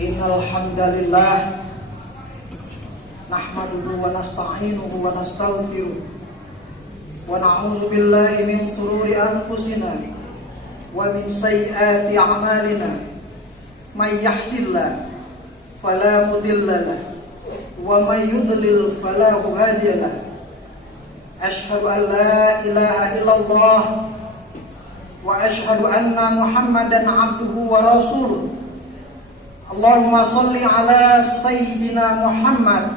Innal hamdalillah nahmaduhu wa nasta'inuhu wa nastaghfiruh wa na'udzu billahi min shururi anfusina wa min sayyiati a'malina. May yahdihillahu fala mudilla lahu wa may yudlil fala hadiya lahu. Asyhadu an la ilaha illallah wa asyhadu anna Muhammadan abduhu wa rasuluh. Allahumma salli ala sayyidina Muhammad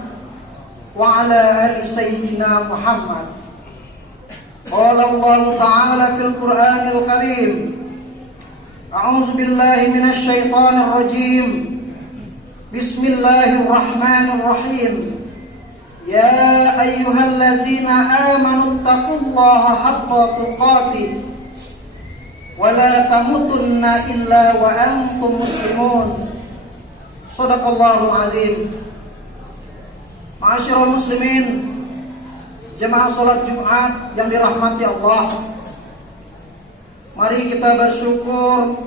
wa ala ali sayyidina Muhammad. Qala Allah ta'ala fil Qur'anil Karim, a'udzu billahi minasy syaithanir rajim. Bismillahirrahmanirrahim. Ya ayyuhallazina amanu taqullaha haqqa tuqatih wa la tamutunna illa wa antum muslimun. Shadaqallahul azim. Ma'asyiral muslimin, jemaah salat Jumat yang dirahmati Allah, mari kita bersyukur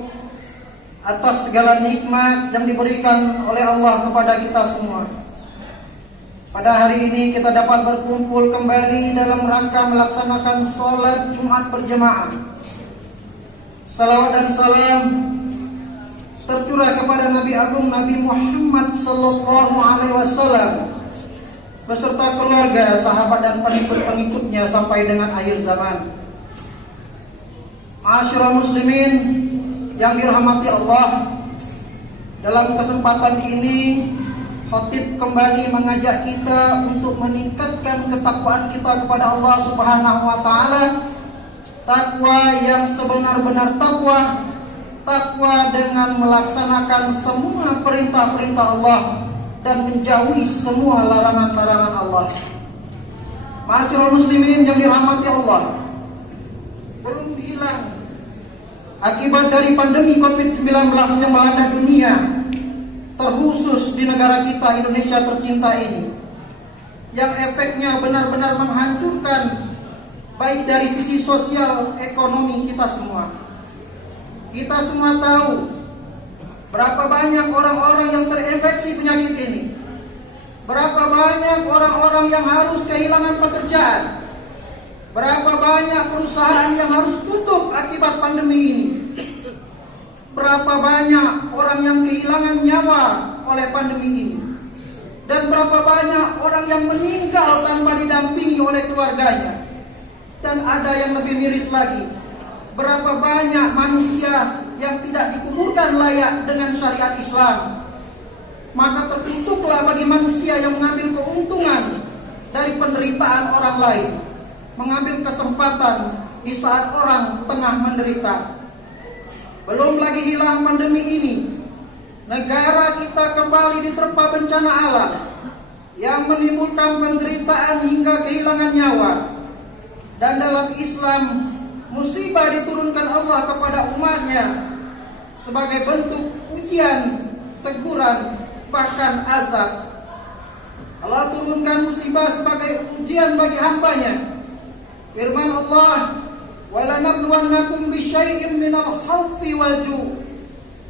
atas segala nikmat yang diberikan oleh Allah kepada kita semua. Pada hari ini kita dapat berkumpul kembali dalam rangka melaksanakan salat Jumat berjemaah. Salawat dan salam tercurah kepada Nabi Agung Nabi Muhammad sallallahu alaihi wasallam beserta keluarga, sahabat dan pengikut-pengikutnya sampai dengan akhir zaman. Ma'asyiral muslimin yang dirahmati Allah, dalam kesempatan ini khatib kembali mengajak kita untuk meningkatkan ketakwaan kita kepada Allah Subhanahu wa taala. Takwa yang sebenar-benar takwa, takwa dengan melaksanakan semua perintah-perintah Allah dan menjauhi semua larangan-larangan Allah. Ma'asyiral muslimin yang dirahmati Allah, belum hilang akibat dari pandemi COVID-19 yang melanda dunia, terkhusus di negara kita Indonesia tercinta ini, yang efeknya benar-benar menghancurkan baik dari sisi sosial ekonomi kita semua. Kita semua tahu berapa banyak orang-orang yang terinfeksi penyakit ini, berapa banyak orang-orang yang harus kehilangan pekerjaan, berapa banyak perusahaan yang harus tutup akibat pandemi ini, berapa banyak orang yang kehilangan nyawa oleh pandemi ini, dan berapa banyak orang yang meninggal tanpa didampingi oleh keluarganya. Dan ada yang lebih miris lagi, berapa banyak manusia yang tidak dikuburkan layak dengan syariat Islam. Maka terkutuklah bagi manusia yang mengambil keuntungan dari penderitaan orang lain, mengambil kesempatan di saat orang tengah menderita. Belum lagi hilang pandemi ini, negara kita kembali diterpa bencana alam yang menimbulkan penderitaan hingga kehilangan nyawa. Dan dalam Islam, musibah diturunkan Allah kepada umatnya sebagai bentuk ujian, teguran, bahkan azab. Allah turunkan musibah sebagai ujian bagi hambanya. Firman Allah, وَلَنَبْلُوَنَّكُمْ بِشَيْءٍ مِنَ الْخَوْفِ وَالْجُوعِ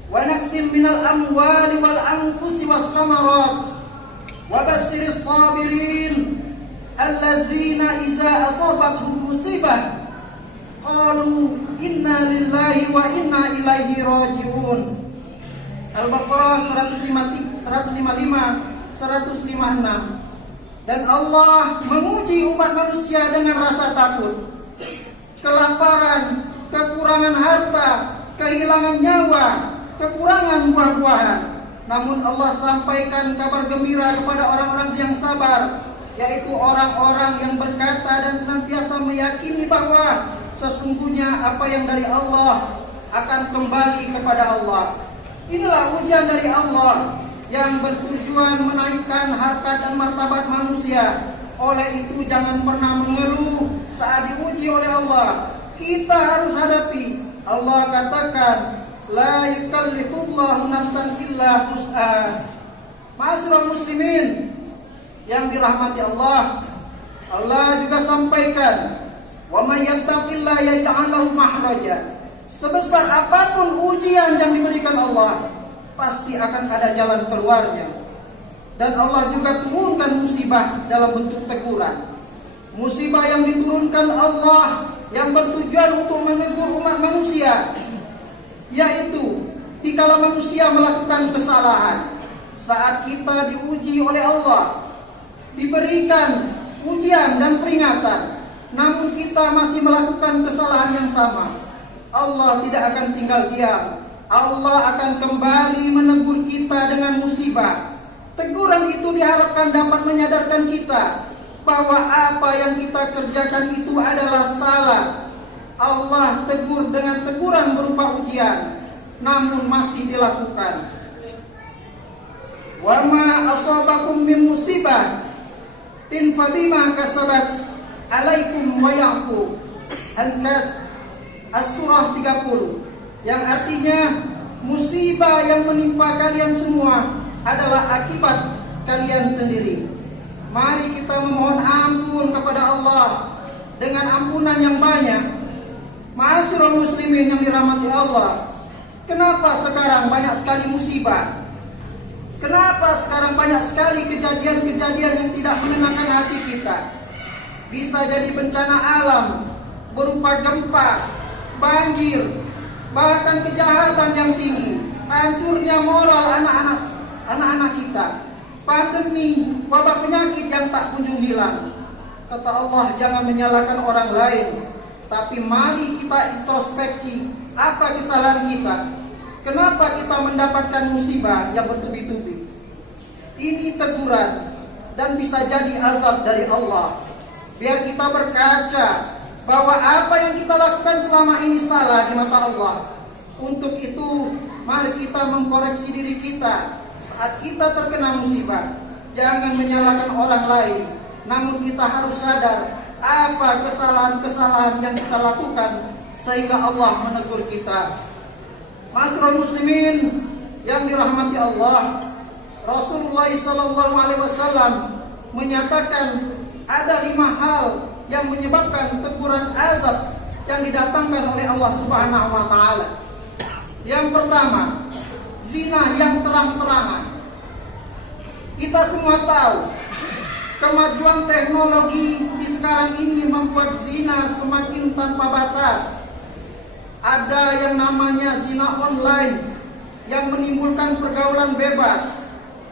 وَنَقْصٍ مِنَ الْأَمْوَالِ وَالْأَنْفُسِ وَالثَّمَرَاتِ وَبَشِّرِ الصَّابِرِينَ الَّذِينَ إِذَا أَصَابَتْهُمْ مُصِيبَةٌ قَالُوا إِنَّا لِلَّهِ وَإِنَّا إِلَيْهِ رَاجِعُونَ. Al-Baqarah 155, 156. Dan Allah menguji umat manusia dengan rasa takut, kelaparan, kekurangan harta, kehilangan nyawa, kekurangan buah-buahan. Namun Allah sampaikan kabar gembira kepada orang-orang yang sabar, yaitu orang-orang yang berkata dan senantiasa meyakini bahwa sesungguhnya apa yang dari Allah akan kembali kepada Allah. Inilah ujian dari Allah yang bertujuan menaikkan harkat dan martabat manusia. Oleh itu jangan pernah mengeluh saat diuji oleh Allah. Kita harus hadapi. Allah katakan, la yukallifullahu nafsan illa wus'aha. Ma'asyiral muslimin yang dirahmati Allah, Allah juga sampaikan, wa may yattaqillaha yaj'al lahu makhraja. Sebesar apapun ujian yang diberikan Allah, pasti akan ada jalan keluarnya. Dan Allah juga turunkan musibah dalam bentuk teguran. Musibah yang diturunkan Allah yang bertujuan untuk menegur umat manusia, yaitu dikala manusia melakukan kesalahan. Saat kita diuji oleh Allah, diberikan ujian dan peringatan, namun kita masih melakukan kesalahan yang sama, Allah tidak akan tinggal diam. Allah akan kembali menegur kita dengan musibah. Teguran itu diharapkan dapat menyadarkan kita bahwa apa yang kita kerjakan itu adalah salah. Allah tegur dengan teguran berupa ujian, namun masih dilakukan. Wa ma asabakum min musibah tin fabima kasabat alaikum wa yaqub. An-Nas As-Surah 30, yang artinya musibah yang menimpa kalian semua adalah akibat kalian sendiri. Mari kita memohon ampun kepada Allah dengan ampunan yang banyak. Ma'asyiral muslimin yang dirahmati Allah, kenapa sekarang banyak sekali musibah? Kenapa sekarang banyak sekali kejadian-kejadian yang tidak menenangkan hati kita? Bisa jadi bencana alam berupa gempa, banjir, bahkan kejahatan yang tinggi, hancurnya moral anak-anak kita, pandemi, wabah penyakit yang tak kunjung hilang. Kata Allah, jangan menyalahkan orang lain, tapi mari kita introspeksi apa kesalahan kita. Kenapa kita mendapatkan musibah yang bertubi-tubi? Ini teguran dan bisa jadi azab dari Allah. Biar kita berkaca bahwa apa yang kita lakukan selama ini salah di mata Allah. Untuk itu, mari kita mengkoreksi diri kita saat kita terkena musibah. Jangan menyalahkan orang lain, namun kita harus sadar apa kesalahan-kesalahan yang kita lakukan sehingga Allah menegur kita. Ma'asyiral muslimin yang dirahmati Allah, Rasulullah SAW menyatakan ada 5 hal yang menyebabkan teguran azab yang didatangkan oleh Allah Subhanahu wa taala. Yang pertama, zina yang terang-terangan. Kita semua tahu kemajuan teknologi di sekarang ini membuat zina semakin tanpa batas. Ada yang namanya zina online yang menimbulkan pergaulan bebas.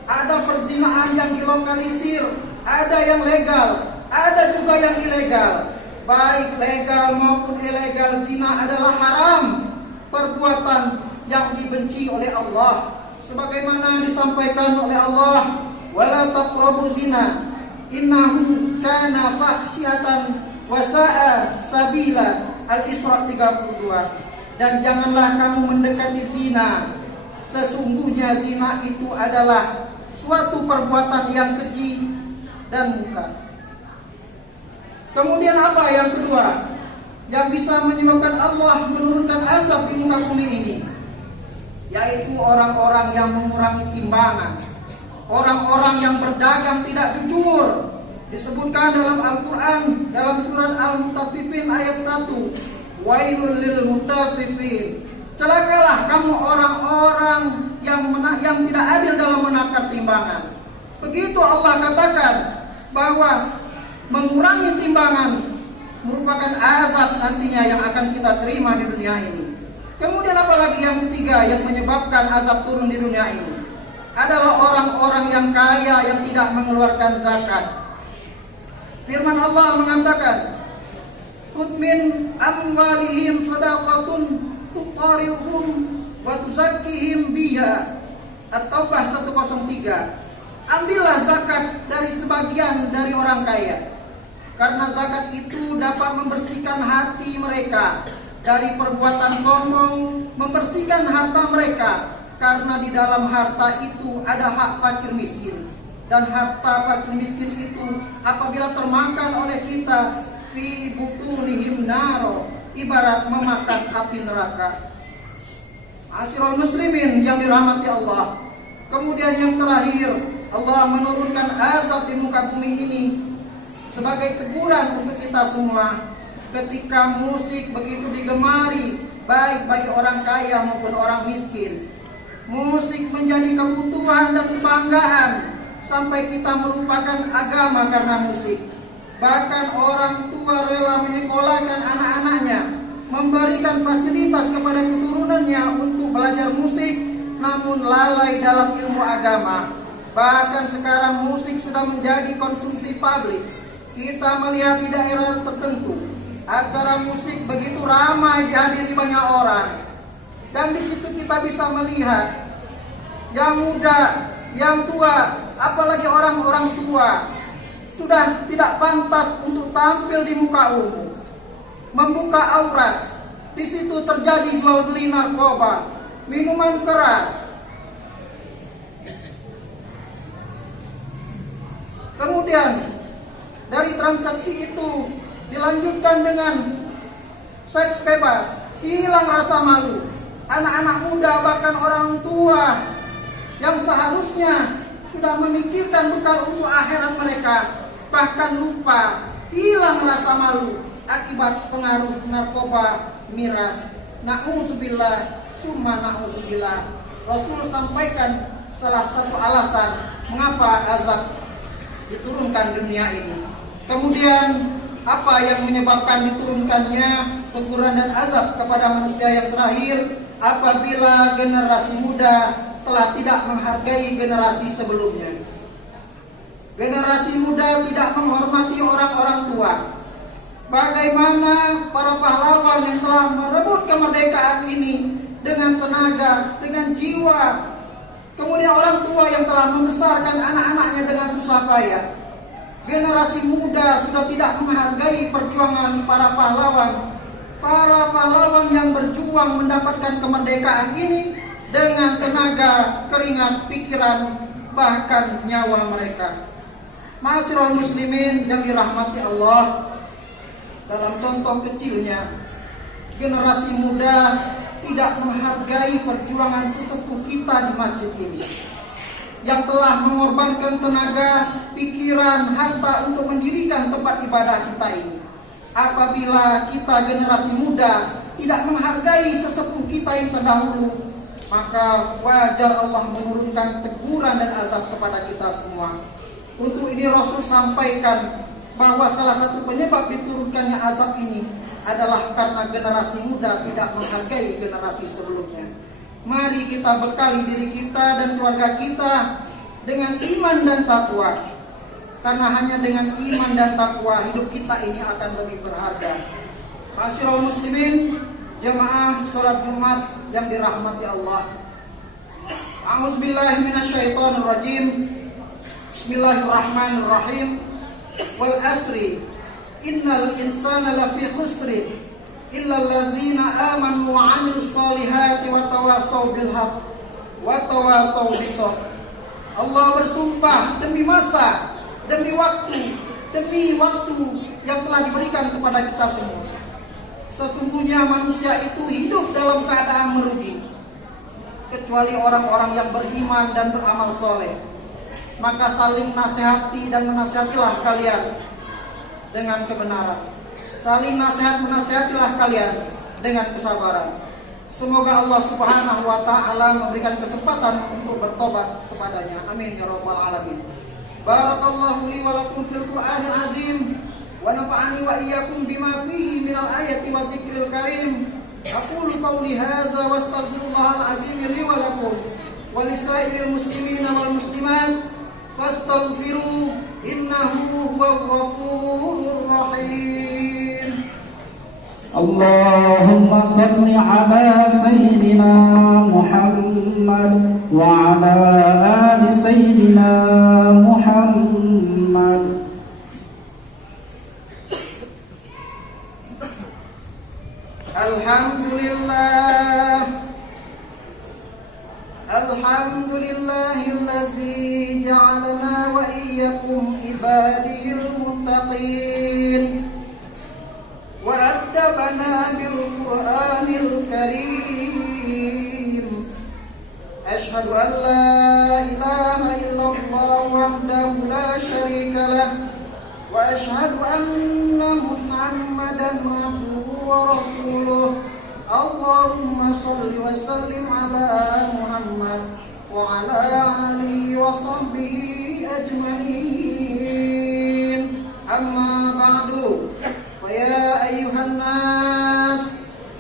Ada perzinahan yang dilokalisir, ada yang legal, ada juga yang ilegal. Baik legal maupun ilegal, zina adalah haram, perbuatan yang dibenci oleh Allah. Sebagaimana disampaikan oleh Allah, wala taqrabu zina innahu kana fahsyatan wa sa'a sabila. Al-Isra 32. Dan janganlah kamu mendekati zina, sesungguhnya zina itu adalah suatu perbuatan yang keji dan munkar. Kemudian apa yang kedua yang bisa menyebabkan Allah menurunkan azab di muka bumi ini? Yaitu orang-orang yang mengurangi timbangan, orang-orang yang berdagang tidak jujur. Disebutkan dalam Al-Quran, dalam surat Al-Mutaffifin ayat 1, wailul lil mutaffifin. Celakalah kamu orang-orang yang tidak adil dalam menakar timbangan. Begitu Allah katakan bahwa mengurangi timbangan merupakan azab nantinya yang akan kita terima di dunia ini. Kemudian apalagi yang ketiga yang menyebabkan azab turun di dunia ini adalah orang-orang yang kaya yang tidak mengeluarkan zakat. Firman Allah mengatakan, "Khudh min amwalihim shadaqatun tuqarri'uhum wa tuzakkihim biha." At-Taubah 103. Ambillah zakat dari sebagian dari orang kaya, karena zakat itu dapat membersihkan hati mereka dari perbuatan sombong, membersihkan harta mereka, karena di dalam harta itu ada hak fakir miskin. Dan harta fakir miskin itu apabila termakan oleh kita, fi butunihim naro, ibarat memakan api neraka. Ma'asyiral muslimin yang dirahmati Allah. Kemudian yang terakhir, Allah menurunkan azab di muka bumi ini sebagai teguran untuk kita semua. Ketika musik begitu digemari, baik bagi orang kaya maupun orang miskin, Musik menjadi kebutuhan dan kebanggaan sampai kita melupakan agama karena musik. Bahkan orang tua rela menyekolahkan anak-anaknya, memberikan fasilitas kepada keturunannya untuk belajar musik, namun lalai dalam ilmu agama. Bahkan sekarang musik sudah menjadi konsumsi publik. Kita melihat di daerah tertentu, acara musik begitu ramai dihadiri banyak orang. Dan di situ kita bisa melihat yang muda, yang tua, apalagi orang-orang tua sudah tidak pantas untuk tampil di muka umum, membuka aurat. Di situ terjadi jual beli narkoba, minuman keras. Kemudian dari transaksi itu dilanjutkan dengan seks bebas, hilang rasa malu. Anak-anak muda bahkan orang tua yang seharusnya sudah memikirkan bekal untuk akhirat mereka bahkan lupa, hilang rasa malu akibat pengaruh narkoba, miras. Na'udzubillah, summa na'udzubillah. Rasul sampaikan salah satu alasan mengapa azab diturunkan dunia ini. Kemudian apa yang menyebabkan diturunkannya teguran dan azab kepada manusia yang terakhir? Apabila generasi muda telah tidak menghargai generasi sebelumnya. Generasi muda tidak menghormati orang-orang tua. Bagaimana para pahlawan yang telah merebut kemerdekaan ini dengan tenaga, dengan jiwa. Kemudian orang tua yang telah membesarkan anak-anaknya dengan susah payah. Generasi muda sudah tidak menghargai perjuangan para pahlawan. Para pahlawan yang berjuang mendapatkan kemerdekaan ini dengan tenaga, keringat, pikiran, bahkan nyawa mereka. Ma'asyiral muslimin yang dirahmati Allah, dalam contoh kecilnya, generasi muda tidak menghargai perjuangan sesepuh kita di masjid ini, yang telah mengorbankan tenaga, pikiran, harta untuk mendirikan tempat ibadah kita ini. Apabila kita generasi muda tidak menghargai sesepuh kita yang terdahulu, maka wajar Allah menurunkan teguran dan azab kepada kita semua. Untuk ini Rasul sampaikan bahwa salah satu penyebab diturunkannya azab ini adalah karena generasi muda tidak menghargai generasi sebelumnya. Mari kita bekali diri kita dan keluarga kita dengan iman dan takwa. Karena hanya dengan iman dan takwa hidup kita ini akan lebih berharga. Ma'asyiral muslimin, jamaah salat Jumat yang dirahmati Allah. A'udzubillahi minasyaitonirrajim. Bismillahirrahmanirrahim. Wal asri innal insana lafi khusrin illal ladzina amanu wa 'amilus solihati wa tawassaw bil haqq wa tawassaw bis sabr. Allah bersumpah demi masa, demi waktu yang telah diberikan kepada kita semua. Sesungguhnya manusia itu hidup dalam keadaan merugi, kecuali orang-orang yang beriman dan beramal soleh. Maka saling nasihati dan menasihatilah kalian dengan kebenaran. Saling menasihatilah kalian dengan kesabaran. Semoga Allah Subhanahu wa ta'ala memberikan kesempatan untuk bertobat kepadanya. Amin ya rabbal alamin. Barakallahu li wa lakum fil Qur'anil azim wa nafa'ani wa iyyakum bima fihi minal ayati wa zikril karim. Aqulu qawli hadza wa astaghfirullahal azim li wa lakum wa lisairil muslimina wal muslimat fastaghfiru innahu huwal ghafurur rahim. Allahumma salli ala sayyidina Muhammad wa ala ali sayyidina Muhammad. Alhamdulillahillazi ja'alana wa iyyakum ibadihil muttaqin wa addabana bil Qur'anil karim. Ashhadu an la ilaha illallah wahdahu la syarika lah wa ashhadu anna Muhammadan abduhu wa rasuluh. Allahumma salli wa sallim ala Muhammad أجمعين أما بعد فيا أيها الناس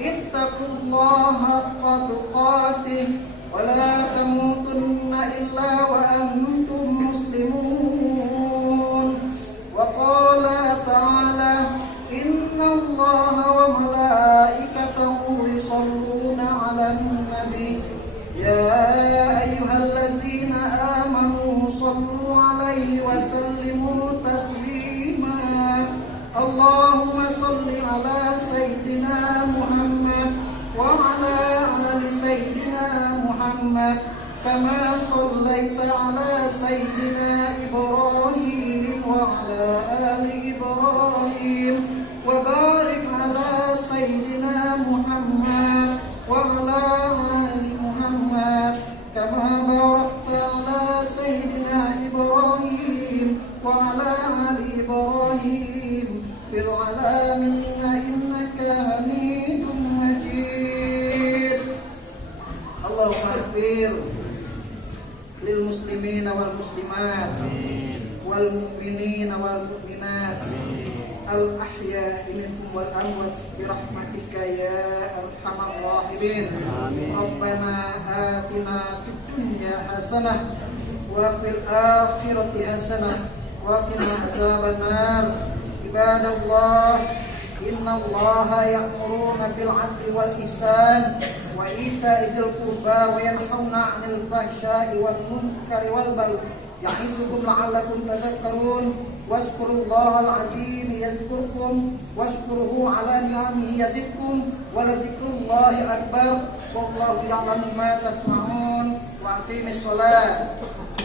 اتقوا الله حق تقاته ولا تموتن إلا وأنتم مسلمون وقال تعالى إن الله وملائكته يصلون على النبي يا أيها الذين آمنوا صلوا عليه وسلموا تسليما اللهم صل على سيدنا محمد وعلى آل سيدنا محمد كما صليت على سيدنا إبراهيم وعلى آل إبراهيم وبارك على سيدنا محمد وعلى آل محمد كما باركت على سيدنا إبراهيم وعلى آل إبراهيم في العالمين إنك حميد مجيد اللهم اغفر للمسلمين والمسلمات والمؤمنين والمؤمنات الأحياء منهم والأموات برحمتك يا أرحم الراحمين ربنا آتنا في الدنيا حسنة وفي الآخرة حسنة وقنا عذاب النار عباد الله إن الله يأمرون بالعدل والإحسان وإيتاء ذي القربى وينهون عن الفحشاء والمنكر والبغي يعظكم لعلكم تذكرون واذكروا الله العظيم يذكركم واشكروه على نعمه يزدكم ولذكر الله أكبر والله يعلم ما تصنعون وأقيموا الصلاة